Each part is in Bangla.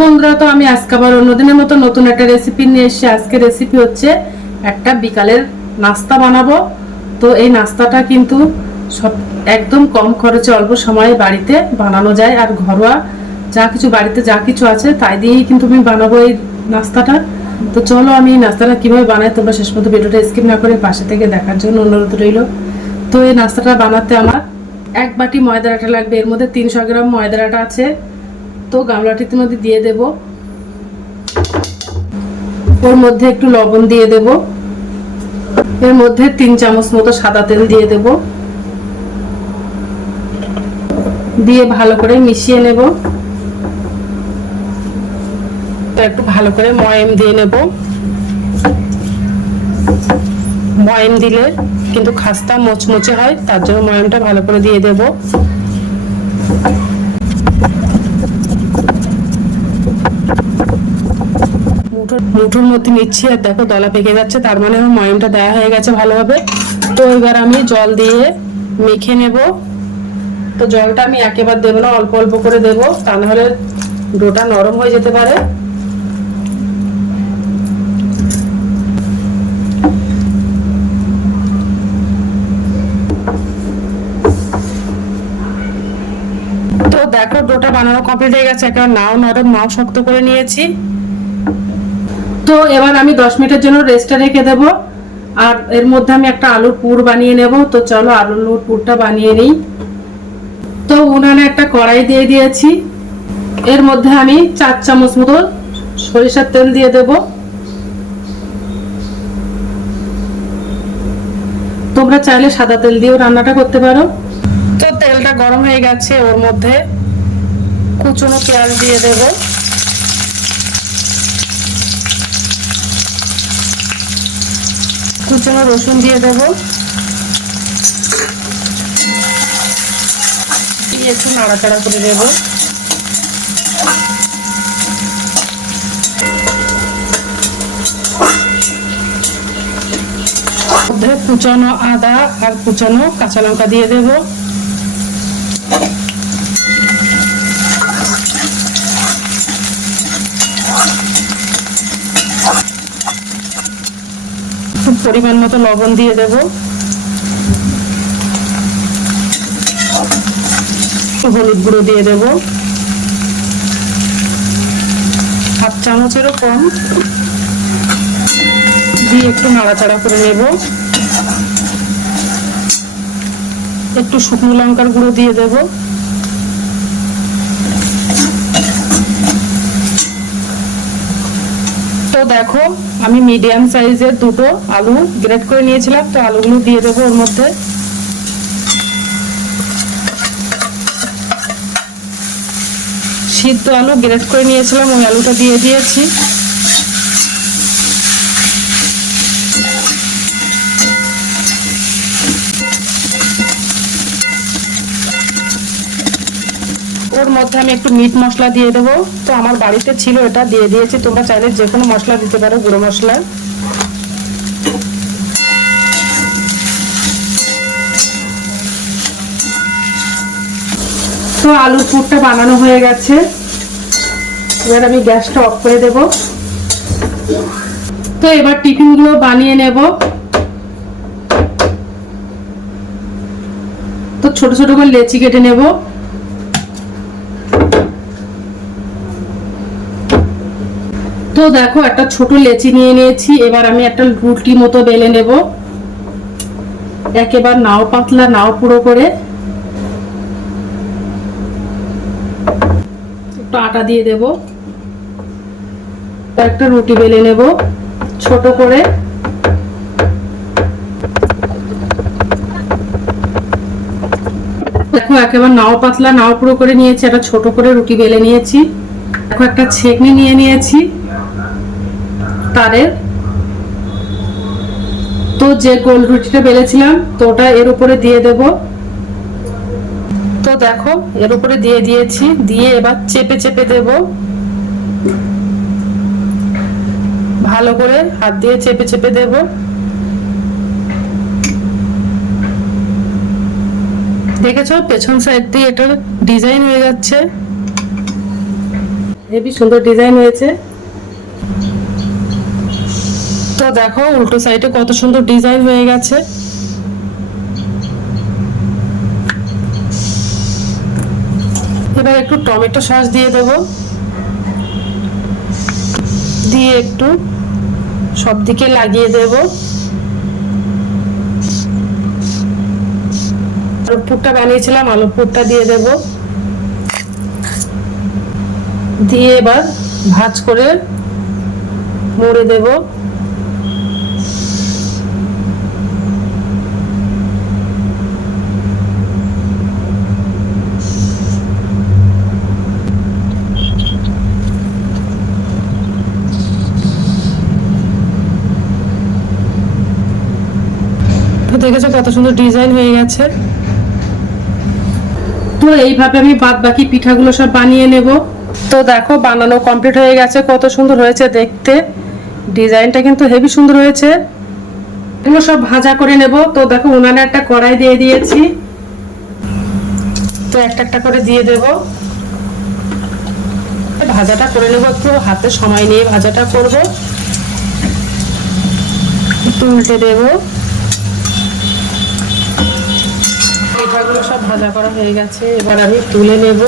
বন্ধুরা, তো আমি আজকে আবার অন্যদিনের মতো নতুন একটা রেসিপি নিয়ে এসেছি। আজকে রেসিপি হচ্ছে একটা বিকালের নাস্তা বানাবো। তো এই নাস্তাটা কিন্তু সব একদম কম খরচে অল্প সময়ে বাড়িতে বানানো যায়, আর ঘরোয়া বাড়িতে যা কিছু আছে তাই দিয়েই কিন্তু আমি বানাবো এই নাস্তাটা। তো চলো আমি এই নাস্তাটা কিভাবে বানাই তোমরা শেষ পর্যন্ত ভিডিওটা স্কিপ না করে পাশে থেকে দেখার জন্য অনুরোধ রইল। তো এই নাস্তাটা বানাতে আমার 1 বাটি ময়দার আটা লাগবে। এর মধ্যে 300 গ্রাম ময়দার আটা আছে। তো গামলাটির মধ্যে দিয়ে দেব, ওর মধ্যে একটু লবণ দিয়ে দেব, এর মধ্যে 3 চামচ মতো সাদা তেল দিয়ে দেব, দিয়ে ভালো করে মিশিয়ে নেব। একটু ভালো করে ময়াম দিয়ে নেব। ময়াম দিলে কিন্তু খাস্তা মোচমোচে হয়, তার জন্য ময়ামটা ভালো করে দিয়ে দেব। মুঠোর মধ্যে নিচ্ছি, আর দেখো দলা পেকে যাচ্ছে, তার মানে আমার ময়ামটা দেওয়া হয়ে গেছে ভালোভাবে। তো এবার আমি জল দিয়ে মেখে নেব। তো জলটা আমি একেবারে দেবো না, অল্প অল্প করে দেব, তা নাহলে ডোটা নরম হয়ে যেতে পারে। তো দেখো ডোটা বানানো কমপ্লিট হয়ে গেছে, একেবারে নাও নরম নাও শক্ত করে নিয়েছি। তো এবার আমি 10 মিনিটের জন্য রেস্টে রেখে দেব, আর এর মধ্যে আমি একটা আলুর পুর বানিয়ে নেব। তো চলো আলুর পুরটা বানিয়ে নিই। তো উনানে একটা কড়াই দিয়ে দিয়েছি, এর মধ্যে আমি 4 চামচ মতো সরিষার তেল দিয়ে দেব। তোমরা চাইলে সাদা তেল দিয়েও রান্নাটা করতে পারো। তো তেলটা গরম হয়ে গেছে, ওর মধ্যে কুচনো পেঁয়াজ দিয়ে দেব, কুচনো রসুন দিয়ে দেব, দিয়ে একটু নাড়াচাড়া করে দেব। মধ্যে কুচানো আদা আর কুচানো কাঁচা লঙ্কা দিয়ে দেব। পরিমাণ মতো লবণ দিয়ে দেব, হলুদ গুঁড়ো দিয়ে দেব, 1/2 চামচেরও কম, দিয়ে একটু নাড়াচাড়া করে নেব। একটু শুকনো লঙ্কার গুঁড়ো দিয়ে দেব। তো দেখো আমি মিডিয়াম সাইজের 2টো আলু গ্রেট করে নিয়েছিলাম, তো আলুগুলো দিয়ে দেবো ওর মধ্যে। সিদ্ধ আলু গ্রেট করে নিয়েছিলাম, ওই আলুটা দিয়ে দিয়েছি। ওর মধ্যে আমি একটু মিট মশলা দিয়ে দেবো। তো আমার বাড়িতে ছিল, এটা দিয়ে দিয়েছি। তোমরা চাইলে যে কোনো মশলা দিতে পারো, গুঁড়ো মশলা। তো আলুর পুরটা বানানো হয়ে গেছে, এবার আমি গ্যাসটা অফ করে দেব। তো এবার টিফিনগুলো বানিয়ে নেব। তো ছোট ছোট করে লেচি কেটে নেব। তো দেখো একটা ছোট লেচি নিয়ে নিয়েছি, এবার আমি একটা রুটি মতো বেলে নেব, একেবারে নাও পাতলা নাও পুরো করে। একটু আটা দিয়ে দেব, একটা রুটি বেলে নেব ছোট করে। দেখো একেবারে নাও পাতলা নাও পুরো করে নিয়েছি, একটা ছোট করে রুটি বেলে নিয়েছি। দেখো একটা ছেঁকনি নিয়ে নিয়েছি তারের। তো যে গোল রুটিটা বেলেছিলাম তো ওটা এর উপরে দিয়ে দেব। তো দেখো এর উপরে দিয়ে দিয়েছি, দিয়ে এবার চেপে চেপে দেব, ভালো করে হাত দিয়ে চেপে চেপে দেব। দেখেছো পেছন সাইড দিয়ে এটা ডিজাইন হয়ে যাচ্ছে। হেবি সুন্দর ডিজাইন হয়েছে। তো দেখো উল্টো সাইডে কত সুন্দর ডিজাইন হয়ে গেছে। এবার একটু টমেটো সস দিয়ে দেব, দিয়ে একটু সব দিকে লাগিয়ে দেব। আলুর পুরটা বানিয়েছিলাম, আলুর পুরটা দিয়ে দেব, দিয়ে এবার ভাঁজ করে মুড়ে দেব। তো দেখেছো কত সুন্দর ডিজাইন হয়ে গেছে। তো এইভাবে আমি বাদ বাকি পিঠাগুলো সব বানিয়ে নেব। তো দেখো বানানো কমপ্লিট হয়ে গেছে, কত সুন্দর হয়েছে দেখতে। ডিজাইনটা কিন্তু হেভি সুন্দর হয়েছে। এগুলো সব ভাজা করে নেব। তো দেখো উনানে একটা কড়াই দিয়ে দিয়েছি, তো একটা একটা করে দিয়ে দেব। ভাজাটা করে নেব, একটু হাতে সময় নিয়ে ভাজাটা করব। একটু উল্টে দেব। পিঠাগুলো সব ভাজা করা হয়ে গেছে, এবার আমি তুলে নেব।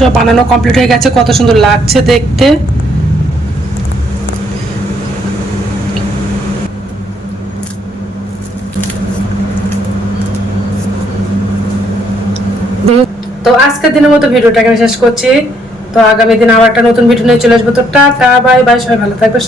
সব বানানো কমপ্লিট হয়ে গেছে, কত সুন্দর লাগছে দেখতে। তো আজকের দিনের মতো ভিডিওটাকে শেষ করছি। তো আগামী দিন আবার একটা নতুন ভিডিও নিয়ে চলে আসবো। তো টাটা বাই বাই, সবাই ভালো থাকবে।